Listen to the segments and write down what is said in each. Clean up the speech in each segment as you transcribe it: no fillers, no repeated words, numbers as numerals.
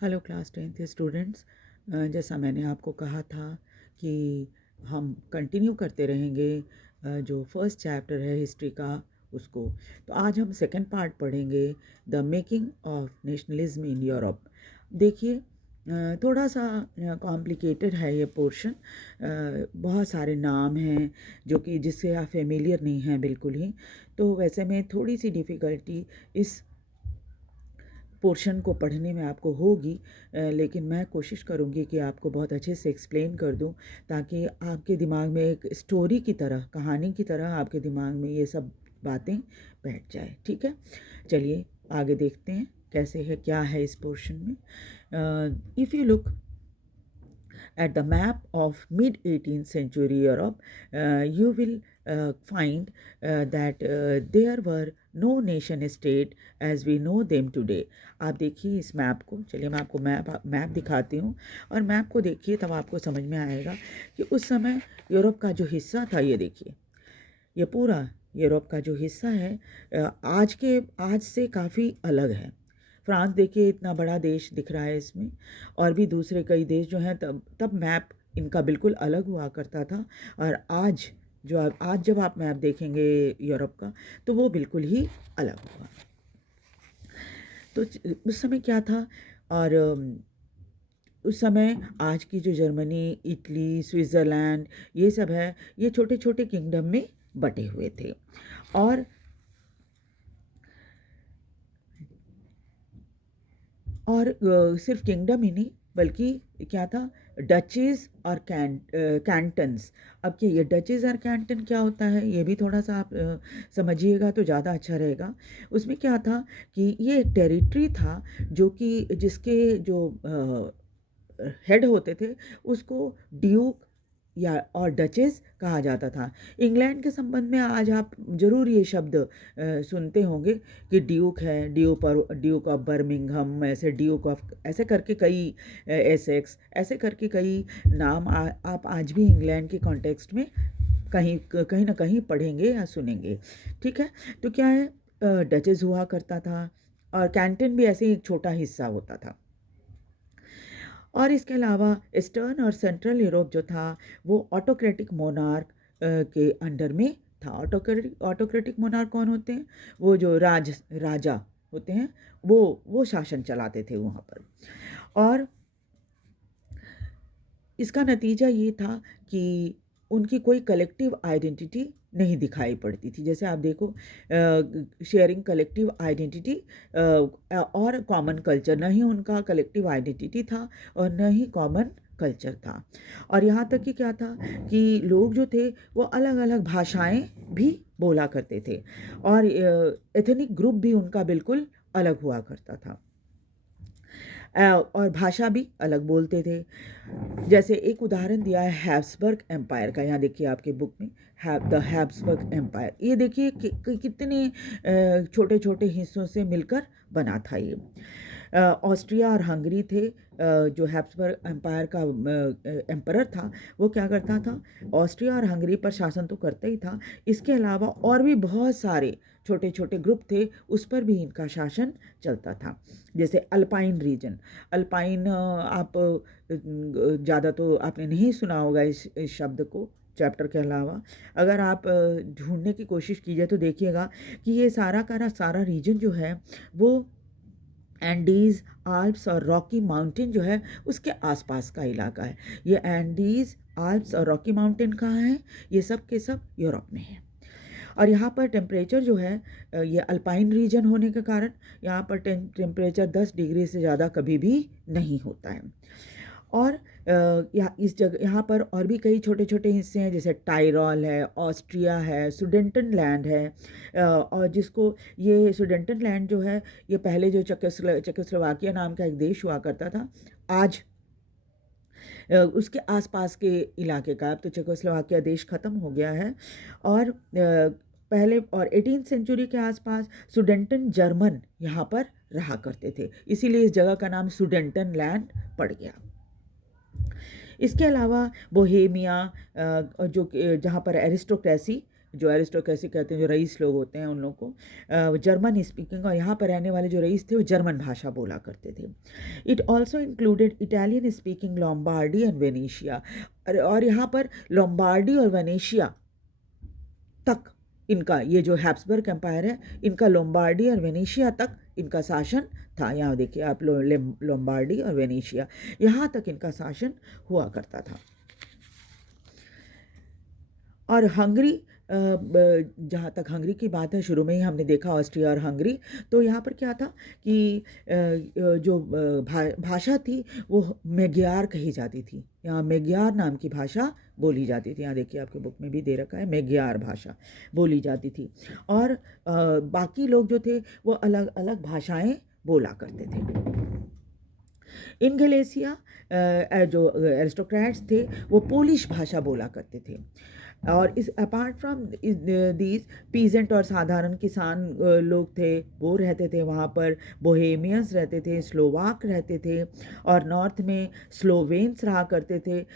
Hello class 10th students. जैसा मैंने आपको कहा था कि हम कंटिन्यू करते रहेंगे जो फर्स्ट चैप्टर है हिस्ट्री का उसको। तो आज हम सेकंड पार्ट पढ़ेंगे, the making of nationalism in Europe. देखिए, थोड़ा सा कॉम्प्लिकेटेड है ये पोर्शन। बहुत सारे नाम हैं जो कि जिससे आप फेमिलियर नहीं हैं बिल्कुल ही, तो वैसे में थोड़ी सी डिफ़िकल्टी इस पोर्शन को पढ़ने में आपको होगी, लेकिन मैं कोशिश करूँगी कि आपको बहुत अच्छे से एक्सप्लेन कर दूँ ताकि आपके दिमाग में एक स्टोरी की तरह, कहानी की तरह आपके दिमाग में ये सब बातें बैठ जाए। ठीक है, चलिए आगे देखते हैं कैसे है, क्या है इस पोर्शन में। If you look at the map of mid 18th century Europe, you will find that there were no nation state as we know them today. आप देखिए इस मैप को, चलिए मैं आपको मैप दिखाती हूँ और मैप को देखिए तब आपको समझ में आएगा कि उस समय यूरोप का जो हिस्सा था, ये देखिए, ये पूरा यूरोप का जो हिस्सा है आज से काफ़ी अलग है। फ्रांस देखिए, इतना बड़ा देश दिख रहा है इसमें, और भी दूसरे कई देश जो हैं, तब तब मैप इनका बिल्कुल अलग हुआ करता था। और आज जब आप मैप देखेंगे यूरोप का, तो वो बिल्कुल ही अलग हुआ। तो उस समय क्या था, और उस समय आज की जो जर्मनी, इटली, स्विट्ज़रलैंड, ये सब है, ये छोटे छोटे किंगडम में बटे हुए थे। और सिर्फ किंगडम ही नहीं, बल्कि क्या था, डचेज़ और कैंटन्स। अब ये डचेज़ और कैंटन क्या होता है, ये भी थोड़ा सा आप समझिएगा तो ज़्यादा अच्छा रहेगा। उसमें क्या था कि ये एक टेरिटरी था जो कि जिसके जो हेड होते थे उसको ड्यूक या और डचेस कहा जाता था। इंग्लैंड के संबंध में आज आप ज़रूर ये शब्द सुनते होंगे कि ड्यूक है, ड्यूक ऑफ बर्मिंघम, ऐसे ड्यूक ऑफ, ऐसे करके कई एसेक्स, ऐसे करके कई नाम आप आज भी इंग्लैंड के कॉन्टेक्स्ट में कहीं कहीं ना कहीं पढ़ेंगे या सुनेंगे। ठीक है, तो क्या है, डचेस हुआ करता था और कैंटन भी ऐसे ही एक छोटा हिस्सा होता था। और इसके अलावा ईस्टर्न और सेंट्रल यूरोप जो था वो ऑटोक्रेटिक मोनार्क के अंडर में था। ऑटोक्रेटिक मोनार्क कौन होते हैं? वो जो राजा होते हैं, वो शासन चलाते थे वहाँ पर। और इसका नतीजा ये था कि उनकी कोई कलेक्टिव आइडेंटिटी नहीं दिखाई पड़ती थी। जैसे आप देखो, शेयरिंग कलेक्टिव आइडेंटिटी और कॉमन कल्चर, न ही उनका कलेक्टिव आइडेंटिटी था और न ही कॉमन कल्चर था। और यहाँ तक कि क्या था कि लोग जो थे वो अलग अलग भाषाएं भी बोला करते थे और एथनिक ग्रुप भी उनका बिल्कुल अलग हुआ करता था। और भाषा भी अलग बोलते थे। जैसे एक उदाहरण दिया है हैब्सबर्ग एम्पायर का, यहाँ देखिए आपके बुक में, द हैब्सबर्ग एम्पायर। ये देखिए कितने छोटे छोटे हिस्सों से मिलकर बना था ये। ऑस्ट्रिया और हंगरी थे। जो हैब्सबर्ग एम्पायर का एम्परर था, वो क्या करता था, ऑस्ट्रिया और हंगरी पर शासन तो करता ही था, इसके अलावा और भी बहुत सारे छोटे छोटे ग्रुप थे, उस पर भी इनका शासन चलता था। जैसे अल्पाइन रीजन, अल्पाइन आप ज़्यादा तो आपने नहीं सुना होगा इस शब्द को चैप्टर के अलावा। अगर आप ढूंढने की कोशिश कीजिए तो देखिएगा कि ये सारा का सारा रीजन जो है वो एंडीज़, आल्प्स और रॉकी माउंटेन जो है उसके आसपास का इलाका है। ये एंडीज़, आल्प्स और रॉकी माउंटेन कहाँ हैं? ये सब के सब यूरोप में है। और यहाँ पर टेम्परेचर जो है, ये अल्पाइन रीजन होने के कारण यहाँ पर टेम्परेचर 10 डिग्री से ज़्यादा कभी भी नहीं होता है। और इस जगह यहाँ पर और भी कई छोटे छोटे हिस्से हैं, जैसे टायरॉल है, ऑस्ट्रिया है, सुडेंटन लैंड है। और जिसको ये सुडेंटन लैंड जो है, ये पहले जो चेकोस्लोवाकिया नाम का एक देश हुआ करता था, आज उसके आसपास के इलाके का, अब तो चेकोस्लोवाकिया देश ख़त्म हो गया है। और पहले और 18th सेंचुरी के आसपास सुडेंटन जर्मन यहाँ पर रहा करते थे, इसीलिए इस जगह का नाम सुडेंटन लैंड पड़ गया। इसके अलावा बोहेमिया, जो जहाँ पर एरिस्टोक्रेसी जो एरिस्टोक्रेसी कहते हैं, जो रईस लोग होते हैं उन लोगों को जर्मन स्पीकिंग, और यहाँ पर रहने वाले जो रईस थे वो जर्मन भाषा बोला करते थे। It also included Italian speaking Lombardy and Venetia, और यहाँ पर लोम्बार्डी और वेनेशिया तक इनका, ये जो हैब्सबर्ग एम्पायर है, इनका लोम्बार्डी और वेनेशिया तक इनका शासन था। यहाँ देखिए आप लोम्बार्डी और वेनेशिया, यहाँ तक इनका शासन हुआ करता था। और हंगरी, जहाँ तक हंगरी की बात है, शुरू में ही हमने देखा ऑस्ट्रिया और हंगरी। तो यहाँ पर क्या था कि जो भाषा थी वो मेग्यार कही जाती थी। यहाँ मेग्यार नाम की भाषा बोली जाती थी। यहाँ देखिए आपके बुक में भी दे रखा है, मेग्यार भाषा बोली जाती थी। और बाकी लोग जो थे वो अलग अलग भाषाएं बोला करते थे। इन गलेसिया जो एरिस्टोक्रेट्स थे वो पोलिश भाषा बोला करते थे। और इस अपार्ट फ्रॉम दीज पीजेंट और साधारण किसान लोग थे, वो रहते थे वहाँ पर। बोहेमियंस रहते थे, स्लोवाक रहते थे, और नॉर्थ में स्लोवेन्स रहा करते थे,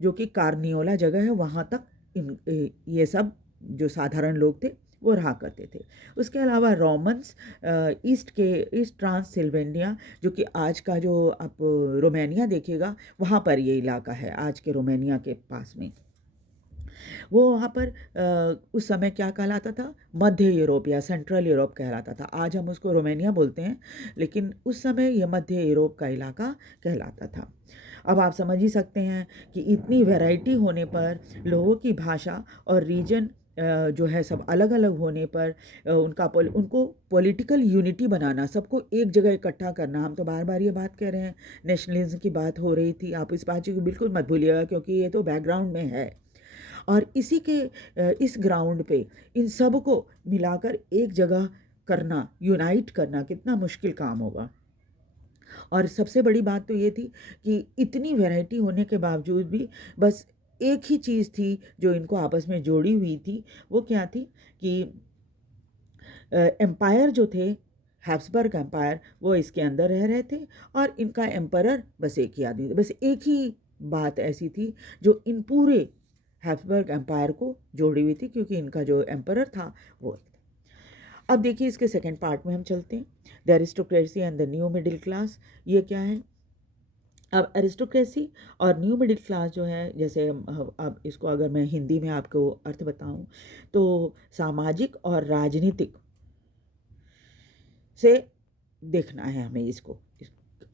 जो कि कार्नियोला जगह है वहाँ तक ये सब जो साधारण लोग थे वो रहा करते थे। उसके अलावा रोमन्स ईस्ट ट्रांसिल्वेनिया, जो कि आज का जो आप रोमानिया देखिएगा वहाँ पर ये इलाका है, आज के रोमानिया के पास में। वो वहाँ पर उस समय क्या कहलाता था, मध्य यूरोप या सेंट्रल यूरोप कहलाता था। आज हम उसको रोमानिया बोलते हैं, लेकिन उस समय यह मध्य यूरोप का इलाका कहलाता था। अब आप समझ ही सकते हैं कि इतनी वैरायटी होने पर, लोगों की भाषा और रीजन जो है सब अलग अलग होने पर, उनको पॉलिटिकल यूनिटी बनाना, सबको एक जगह इकट्ठा करना। हम तो बार बार ये बात कह रहे हैं, नेशनलिज्म की बात हो रही थी, आप इस बात को बिल्कुल मत भूलिएगा, क्योंकि ये तो बैकग्राउंड में है। और इसी के इस ग्राउंड पे इन सब को मिलाकर एक जगह करना, यूनाइट करना कितना मुश्किल काम होगा। और सबसे बड़ी बात तो ये थी कि इतनी वैरायटी होने के बावजूद भी बस एक ही चीज़ थी जो इनको आपस में जोड़ी हुई थी। वो क्या थी कि एम्पायर जो थे, हैब्सबर्ग एम्पायर, वो इसके अंदर रह रहे थे, और इनका एम्परर बस एक ही आदमी था। बस एक ही बात ऐसी थी जो इन पूरे हैब्सबर्ग एम्पायर को जोड़ी हुई थी, क्योंकि इनका जो एम्परर था वो एक था। अब देखिए इसके सेकंड पार्ट में हम चलते हैं, the aristocracy and the new middle class. ये क्या है? अब एरिस्टोक्रेसी और न्यू मिडिल क्लास जो है, जैसे अब इसको अगर मैं हिंदी में आपको अर्थ बताऊं तो सामाजिक और राजनीतिक से देखना है हमें इसको।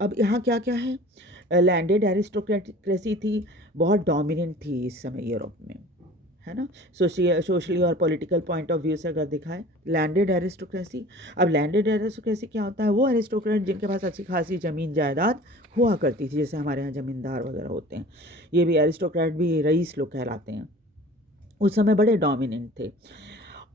अब यहाँ क्या क्या है? लैंडेड एरिस्टोक्रेसी थी, बहुत डोमिनेंट थी इस समय यूरोप में, है ना। सोशली और पॉलिटिकल पॉइंट ऑफ व्यू से अगर दिखाएं, लैंडेड एरिस्टोक्रेसी। अब लैंडेड एरिस्टोक्रेसी क्या होता है? वो एरिस्टोक्रेट जिनके पास अच्छी खासी ज़मीन जायदाद हुआ करती थी, जैसे हमारे यहाँ ज़मींदार वगैरह होते हैं, ये भी एरिस्टोक्रेट भी रईस लोग कहलाते हैं, उस समय बड़े डोमिनेंट थे।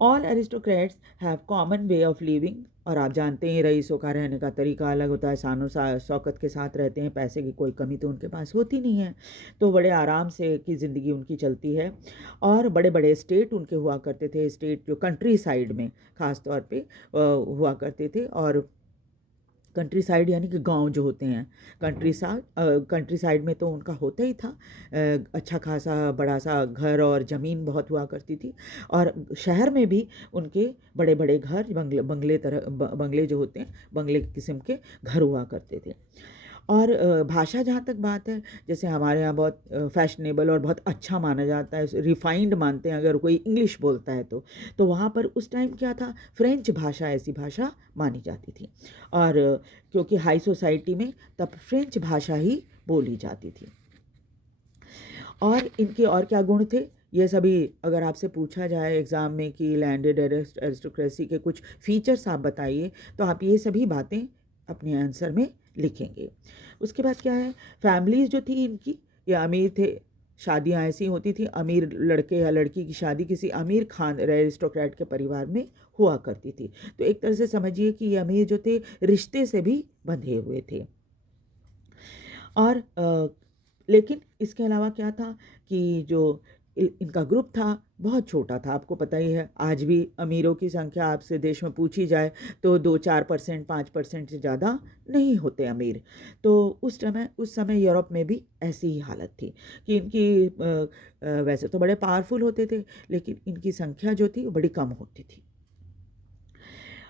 All aristocrats have common way of living, और आप जानते हैं रईसों का रहने का तरीका अलग होता है, शानो शौकत के साथ रहते हैं, पैसे की कोई कमी तो उनके पास होती नहीं है, तो बड़े आराम से की ज़िंदगी उनकी चलती है। और बड़े बड़े स्टेट उनके हुआ करते थे, स्टेट जो कंट्री साइड में ख़ास तौर पे हुआ करते थे। और कंट्री साइड यानी कि गांव जो होते हैं, कंट्री साइड में तो उनका होता ही था अच्छा खासा बड़ा सा घर और ज़मीन बहुत हुआ करती थी। और शहर में भी उनके बड़े बड़े घर, बंगले जो होते हैं, बंगले किस्म के घर हुआ करते थे। और भाषा जहाँ तक बात है, जैसे हमारे यहाँ बहुत फैशनेबल और बहुत अच्छा माना जाता है, रिफाइंड मानते हैं अगर कोई इंग्लिश बोलता है तो वहाँ पर उस टाइम क्या था, फ्रेंच भाषा ऐसी भाषा मानी जाती थी। और क्योंकि हाई सोसाइटी में तब फ्रेंच भाषा ही बोली जाती थी। और इनके और क्या गुण थे, ये सभी अगर आपसे पूछा जाए एग्ज़ाम में कि लैंडेड एरिस्टोक्रेसी के कुछ फीचर्स आप बताइए, तो आप ये सभी बातें अपने आंसर में लिखेंगे। उसके बाद क्या है, फैमिलीज़ जो थी इनकी, ये अमीर थे, शादियाँ ऐसी होती थी, अमीर लड़के या लड़की की शादी किसी अमीर खान एरिस्टोक्रेट के परिवार में हुआ करती थी। तो एक तरह से समझिए कि ये अमीर जो थे रिश्ते से भी बंधे हुए थे। और लेकिन इसके अलावा क्या था कि जो इनका ग्रुप था बहुत छोटा था। आपको पता ही है, आज भी अमीरों की संख्या आपसे देश में पूछी जाए तो 2-4%, 5% से ज़्यादा नहीं होते अमीर। तो उस समय यूरोप में भी ऐसी ही हालत थी कि इनकी वैसे तो बड़े पावरफुल होते थे, लेकिन इनकी संख्या जो थी वो बड़ी कम होती थी।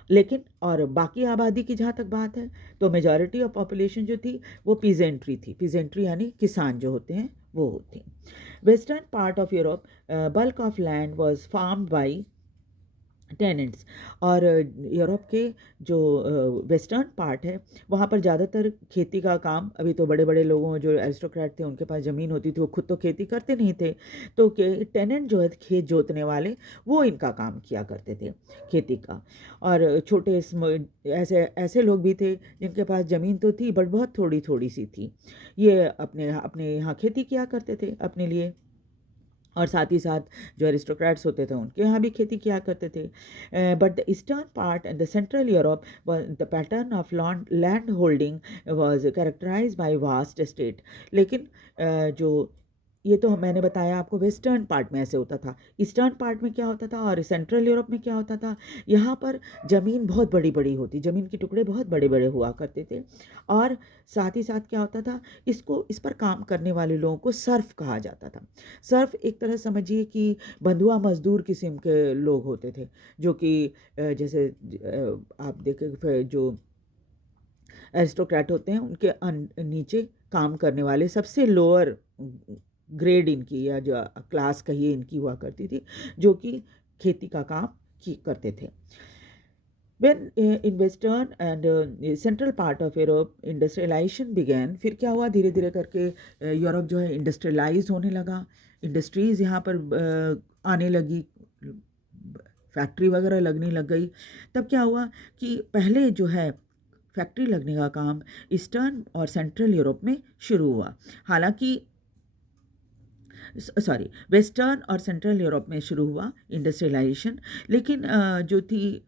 लेकिन और बाकी आबादी की जहाँ तक बात है, तो मेजॉरिटी ऑफ पॉपुलेशन जो थी वो पीजेंट्री थी। पीजेंट्री यानी किसान जो होते हैं वो होते हैं। Western part of Europe, bulk of land was farmed by tenants. और यूरोप के जो वेस्टर्न पार्ट है वहाँ पर ज़्यादातर खेती का काम, अभी तो बड़े बड़े लोगों जो एरिस्टोक्रेट थे उनके पास ज़मीन होती थी, वो खुद तो खेती करते नहीं थे, तो टेनेंट जो है खेत जोतने वाले, वो इनका काम किया करते थे खेती का। और ऐसे ऐसे लोग भी थे जिनके पास ज़मीन तो थी बट बहुत थोड़ी थोड़ी सी थी। ये अपने अपने यहाँ खेती किया करते थे अपने लिए, और साथ ही साथ जो एरिस्टोक्रेट्स होते थे उनके यहाँ भी खेती किया करते थे। But the eastern part and the central Europe, the pattern of land holding was characterise by vast estate. लेकिन जो ये तो मैंने बताया आपको, वेस्टर्न पार्ट में ऐसे होता था। ईस्टर्न पार्ट में क्या होता था और सेंट्रल यूरोप में क्या होता था, यहाँ पर ज़मीन बहुत बड़ी बड़ी होती, ज़मीन के टुकड़े बहुत बड़े बड़े हुआ करते थे। और साथ ही साथ क्या होता था, इस पर काम करने वाले लोगों को सर्फ कहा जाता था। सर्फ एक तरह समझिए कि बंधुआ मजदूर किस्म के लोग होते थे, जो कि जैसे आप देखें जो एरिस्टोक्रेट होते हैं उनके नीचे काम करने वाले सबसे लोअर ग्रेड इनकी, या जो क्लास कहिए इनकी हुआ करती थी, जो कि खेती का काम करते थे। When in western and central part of Europe industrialization began, फिर क्या हुआ, धीरे धीरे करके यूरोप जो है इंडस्ट्रियलाइज होने लगा। इंडस्ट्रीज़ यहाँ पर आने लगी, फैक्ट्री वगैरह लगने लग गई। तब क्या हुआ कि पहले जो है फैक्ट्री लगने का काम ईस्टर्न और सेंट्रल यूरोप में शुरू हुआ। हालांकि वेस्टर्न और सेंट्रल यूरोप में शुरू हुआ इंडस्ट्रियलाइजेशन, लेकिन जो थी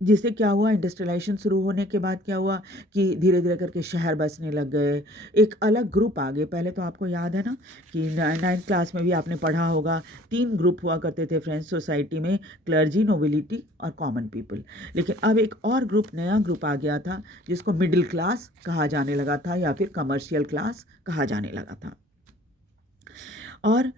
जिससे क्या हुआ, इंडस्ट्रियलाइजेशन शुरू होने के बाद क्या हुआ कि धीरे धीरे करके शहर बसने लग गए, एक अलग ग्रुप आ गए। पहले तो आपको याद है ना कि 9th क्लास में भी आपने पढ़ा होगा, 3 ग्रुप हुआ करते थे फ्रेंच सोसाइटी में, क्लर्जी, नोबिलिटी और कॉमन पीपल। लेकिन अब एक और नया ग्रुप आ गया था जिसको मिडिल क्लास कहा जाने लगा था, या फिर कमर्शियल क्लास कहा जाने लगा था। और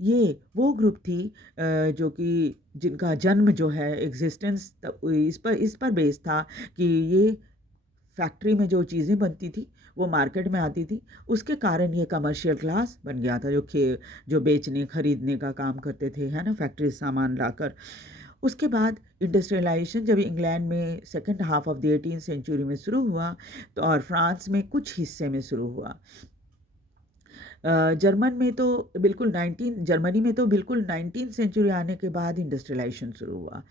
ये वो ग्रुप थी जो कि जिनका जन्म जो है एग्जिस्टेंस इस पर बेस था कि ये फैक्ट्री में जो चीज़ें बनती थी वो मार्केट में आती थी, उसके कारण ये कमर्शियल क्लास बन गया था, जो बेचने खरीदने का काम करते थे, है ना, फैक्ट्री सामान लाकर। उसके बाद इंडस्ट्रियलाइजेशन जब इंग्लैंड में second half of the 18th century में शुरू हुआ, तो और फ्रांस में कुछ हिस्से में शुरू हुआ। जर्मनी में तो बिल्कुल 19th सेंचुरी आने के बाद इंडस्ट्रियलाइजेशन शुरू हुआ,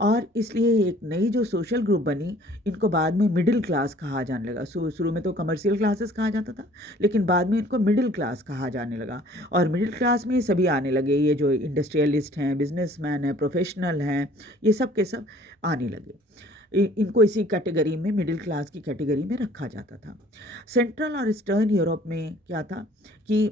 और इसलिए एक नई जो सोशल ग्रुप बनी, इनको बाद में मिडिल क्लास कहा जाने लगा। शुरू में तो कमर्शियल क्लासेस कहा जाता था, लेकिन बाद में इनको मिडिल क्लास कहा जाने लगा। और मिडिल क्लास में सभी आने लगे, ये जो इंडस्ट्रियलिस्ट हैं, बिजनेसमैन हैं, प्रोफेशनल हैं, ये सब के सब आने लगे। इनको इसी कैटेगरी में, मिडिल क्लास की कैटेगरी में रखा जाता था। सेंट्रल और ईस्टर्न यूरोप में क्या था कि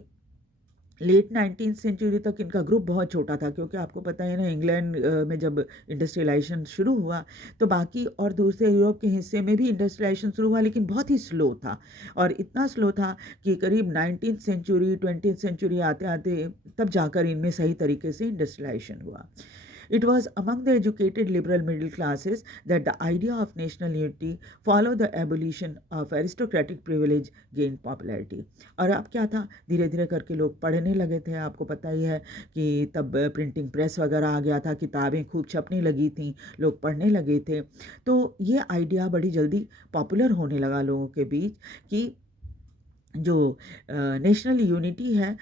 लेट 19th सेंचुरी तक इनका ग्रुप बहुत छोटा था, क्योंकि आपको पता है ना, इंग्लैंड में जब इंडस्ट्रियलाइजेशन शुरू हुआ तो बाकी और दूसरे यूरोप के हिस्से में भी इंडस्ट्रियलाइजेशन शुरू हुआ, लेकिन बहुत ही स्लो था। और इतना स्लो था कि करीब 19th सेंचुरी 20th सेंचुरी आते आते तब जाकर इनमें सही तरीके से इंडस्ट्रियलाइजेशन हुआ। It was among the educated liberal middle classes that the idea of national unity, follow the abolition of aristocratic privilege, gained popularity. और अब क्या था, धीरे धीरे करके लोग पढ़ने लगे थे। आपको पता ही है कि तब प्रिंटिंग प्रेस वगैरह आ गया था, किताबें खूब छपने लगी थी, लोग पढ़ने लगे थे। तो ये आइडिया बड़ी जल्दी पॉपुलर होने लगा लोगों के बीच कि जो नेशनल यूनिटी है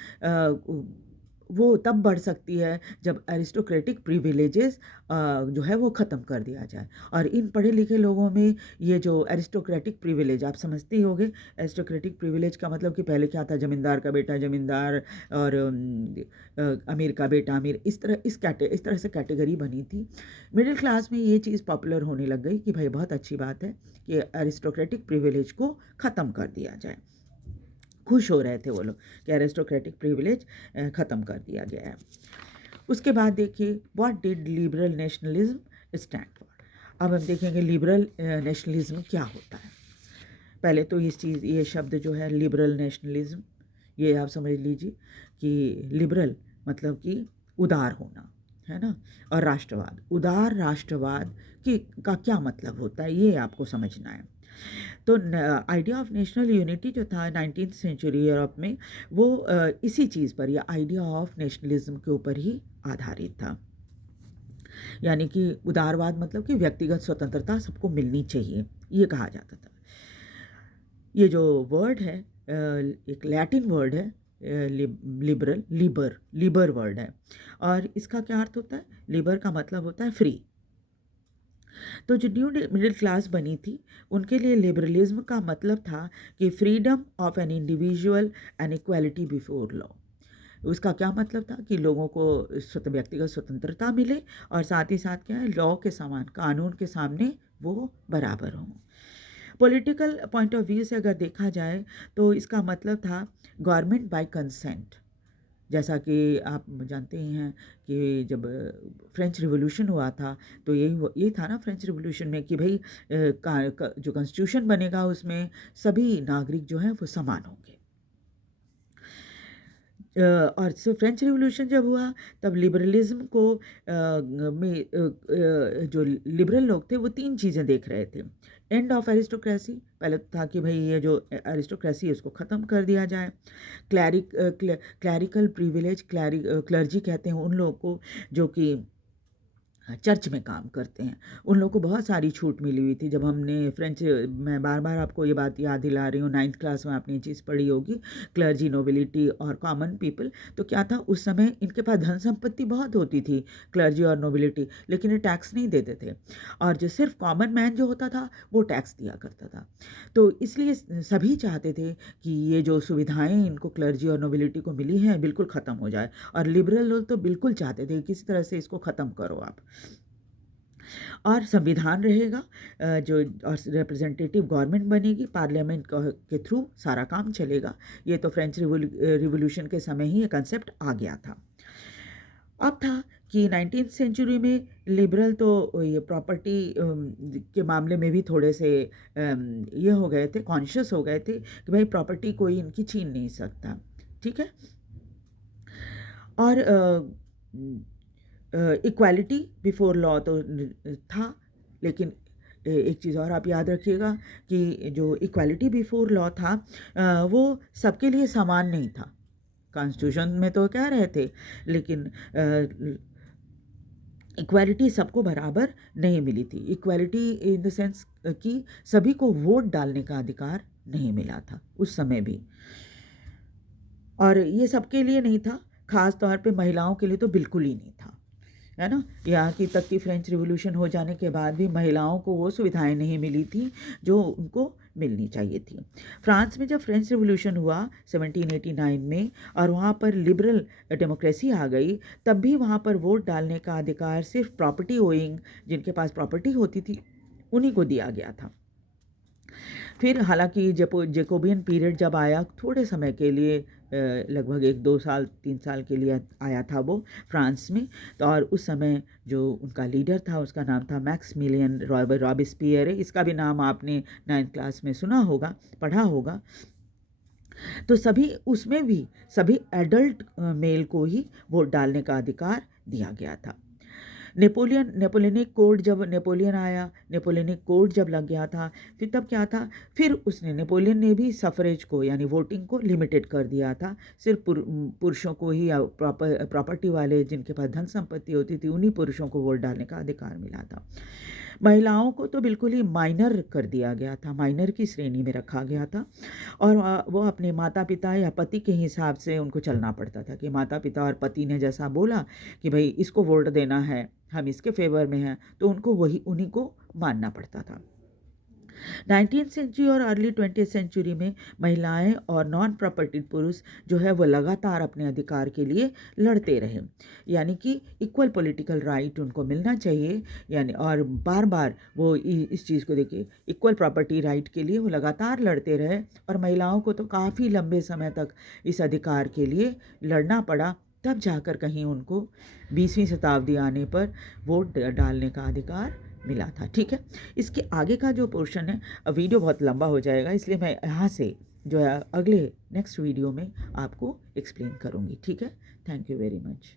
वो तब बढ़ सकती है जब एरिस्टोक्रेटिक प्रिविलेजेस जो है वो ख़त्म कर दिया जाए। और इन पढ़े लिखे लोगों में ये जो एरिस्टोक्रेटिक प्रिविलेज, आप समझते ही होंगे एरिस्टोक्रेटिक प्रिविलेज का मतलब कि पहले क्या था, ज़मींदार का बेटा ज़मींदार और अमीर का बेटा अमीर, इस तरह से कैटेगरी बनी थी। मिडिल क्लास में ये चीज़ पॉपुलर होने लग गई कि भाई बहुत अच्छी बात है कि एरिस्टोक्रेटिक प्रिविलेज को ख़त्म कर दिया जाए। खुश हो रहे थे वो लोग कि एरिस्टोक्रेटिक प्रिविलेज ख़त्म कर दिया गया है। उसके बाद देखिए what did liberal nationalism stand for. अब हम देखेंगे लिबरल नेशनलिज्म क्या होता है। पहले तो ये शब्द जो है लिबरल नेशनलिज्म, ये आप समझ लीजिए कि लिबरल मतलब कि उदार होना, है ना, और राष्ट्रवाद, उदार राष्ट्रवाद की का क्या मतलब होता है ये आपको समझना है। तो आइडिया ऑफ नेशनल यूनिटी जो था 19th सेंचुरी यूरोप में, वो इसी चीज़ पर, या आइडिया ऑफ नेशनलिज्म के ऊपर ही आधारित था। यानी कि उदारवाद मतलब कि व्यक्तिगत स्वतंत्रता सबको मिलनी चाहिए, ये कहा जाता था। ये जो वर्ड है एक लैटिन वर्ड है, लिबर वर्ड है, और इसका क्या अर्थ होता है? लिबर का मतलब होता है फ्री। तो जो न्यू मिडिल क्लास बनी थी, उनके लिए लिबरलिज्म का मतलब था कि freedom of an individual and equality before law. उसका क्या मतलब था कि लोगों को व्यक्तिगत स्वतंत्रता मिले, और साथ ही साथ क्या है, लॉ के समान, कानून के सामने वो बराबर हों। पॉलिटिकल पॉइंट ऑफ व्यू से अगर देखा जाए तो इसका मतलब था गवर्नमेंट बाय कंसेंट। जैसा कि आप जानते ही हैं कि जब फ्रेंच रिवॉल्यूशन हुआ था, तो यही था ना फ्रेंच रिवॉल्यूशन में कि भाई जो कॉन्स्टिट्यूशन बनेगा उसमें सभी नागरिक जो हैं वो समान होंगे। और फ्रेंच रिवॉल्यूशन जब हुआ तब लिबरलिज्म को जो लिबरल लोग थे वो तीन चीज़ें देख रहे थे। एंड ऑफ एरिस्टोक्रेसी, पहले तो था कि भाई ये जो एरिस्टोक्रेसी है उसको ख़त्म कर दिया जाए। क्लैरिकल प्रिविलेज, क्लर्जी कहते हैं उन लोगों को जो कि चर्च में काम करते हैं, उन लोगों को बहुत सारी छूट मिली हुई थी। जब हमने फ्रेंच, मैं बार बार आपको ये बात याद दिला रही हूँ, 9th क्लास में आपने ये चीज़ पढ़ी होगी, क्लर्जी, नोबिलिटी और कॉमन पीपल। तो क्या था, उस समय इनके पास धन संपत्ति बहुत होती थी, क्लर्जी और नोबिलिटी, लेकिन ये टैक्स नहीं देते थे, और जो सिर्फ कॉमन मैन जो होता था वो टैक्स दिया करता था। तो इसलिए सभी चाहते थे कि ये जो सुविधाएँ इनको क्लर्जी और नोबिलिटी को मिली हैं बिल्कुल ख़त्म हो जाए, और लिबरल लोग तो बिल्कुल चाहते थे किसी तरह से इसको ख़त्म करो आप, और संविधान रहेगा जो, और रिप्रेजेंटेटिव गवर्नमेंट बनेगी, पार्लियामेंट के थ्रू सारा काम चलेगा। ये तो फ्रेंच रिवॉल्यूशन के समय ही ये कंसेप्ट आ गया था। अब था कि 19th सेंचुरी में लिबरल तो ये प्रॉपर्टी के मामले में भी थोड़े से ये हो गए थे, कॉन्शियस हो गए थे कि भाई प्रॉपर्टी कोई इनकी छीन नहीं सकता, ठीक है। और इक्वालिटी बिफोर लॉ तो था, लेकिन एक चीज़ और आप याद रखिएगा कि जो इक्वालिटी बिफोर लॉ था वो सबके लिए समान नहीं था। कॉन्स्टिट्यूशन में तो कह रहे थे, लेकिन इक्वालिटी सबको बराबर नहीं मिली थी। इक्वालिटी इन द सेंस कि सभी को वोट डालने का अधिकार नहीं मिला था उस समय भी, और ये सबके लिए नहीं था, ख़ास तौर पे महिलाओं के लिए तो बिल्कुल ही नहीं था, है ना। यहाँ की तक कि फ्रेंच रिवॉल्यूशन हो जाने के बाद भी महिलाओं को वो सुविधाएं नहीं मिली थी जो उनको मिलनी चाहिए थी। फ्रांस में जब फ्रेंच रिवॉल्यूशन हुआ 1789 में, और वहाँ पर लिबरल डेमोक्रेसी आ गई, तब भी वहाँ पर वोट डालने का अधिकार सिर्फ प्रॉपर्टी ओइंग, जिनके पास प्रॉपर्टी होती थी, उन्हीं को दिया गया था। फिर हालांकि जेकोबियन पीरियड जब आया, थोड़े समय के लिए, लगभग 1-2 साल 3 साल के लिए आया था वो फ्रांस में, तो और उस समय जो उनका लीडर था उसका नाम था मैक्सिमिलियन रॉबेस्पियर। इसका भी नाम आपने 9th क्लास में सुना होगा, पढ़ा होगा। तो सभी, उसमें भी सभी एडल्ट मेल को ही वोट डालने का अधिकार दिया गया था। नेपोलियनिक कोड, जब नेपोलियन आया, नेपोलियनिक कोड जब लग गया था, फिर तब क्या था, फिर नेपोलियन ने भी सफरेज को यानी वोटिंग को लिमिटेड कर दिया था। सिर्फ पुरुषों को ही, या प्रॉपर्टी वाले जिनके पास धन संपत्ति होती थी, उन्हीं पुरुषों को वोट डालने का अधिकार मिला था। महिलाओं को तो बिल्कुल ही माइनर कर दिया गया था, माइनर की श्रेणी में रखा गया था, और वो अपने माता पिता या पति के हिसाब से उनको चलना पड़ता था कि माता पिता और पति ने जैसा बोला कि भाई इसको वोट देना है, हम इसके फेवर में हैं, तो उनको वही, उन्हीं को मानना पड़ता था। 19th सेंचुरी और अर्ली 20th सेंचुरी में महिलाएं और नॉन प्रॉपर्टी पुरुष जो है वो लगातार अपने अधिकार के लिए लड़ते रहे, यानी कि इक्वल पॉलिटिकल राइट उनको मिलना चाहिए, यानी और बार बार वो इस चीज़ को देखिए इक्वल प्रॉपर्टी राइट के लिए वो लगातार लड़ते रहे, और महिलाओं को तो काफ़ी लंबे समय तक इस अधिकार के लिए लड़ना पड़ा, तब जाकर कहीं उनको 20वीं शताब्दी आने पर वोट डालने का अधिकार मिला था। ठीक है, इसके आगे का जो पोर्शन है, वीडियो बहुत लंबा हो जाएगा, इसलिए मैं यहाँ से जो है अगले नेक्स्ट वीडियो में आपको एक्सप्लेन करूँगी। ठीक है, थैंक यू वेरी मच।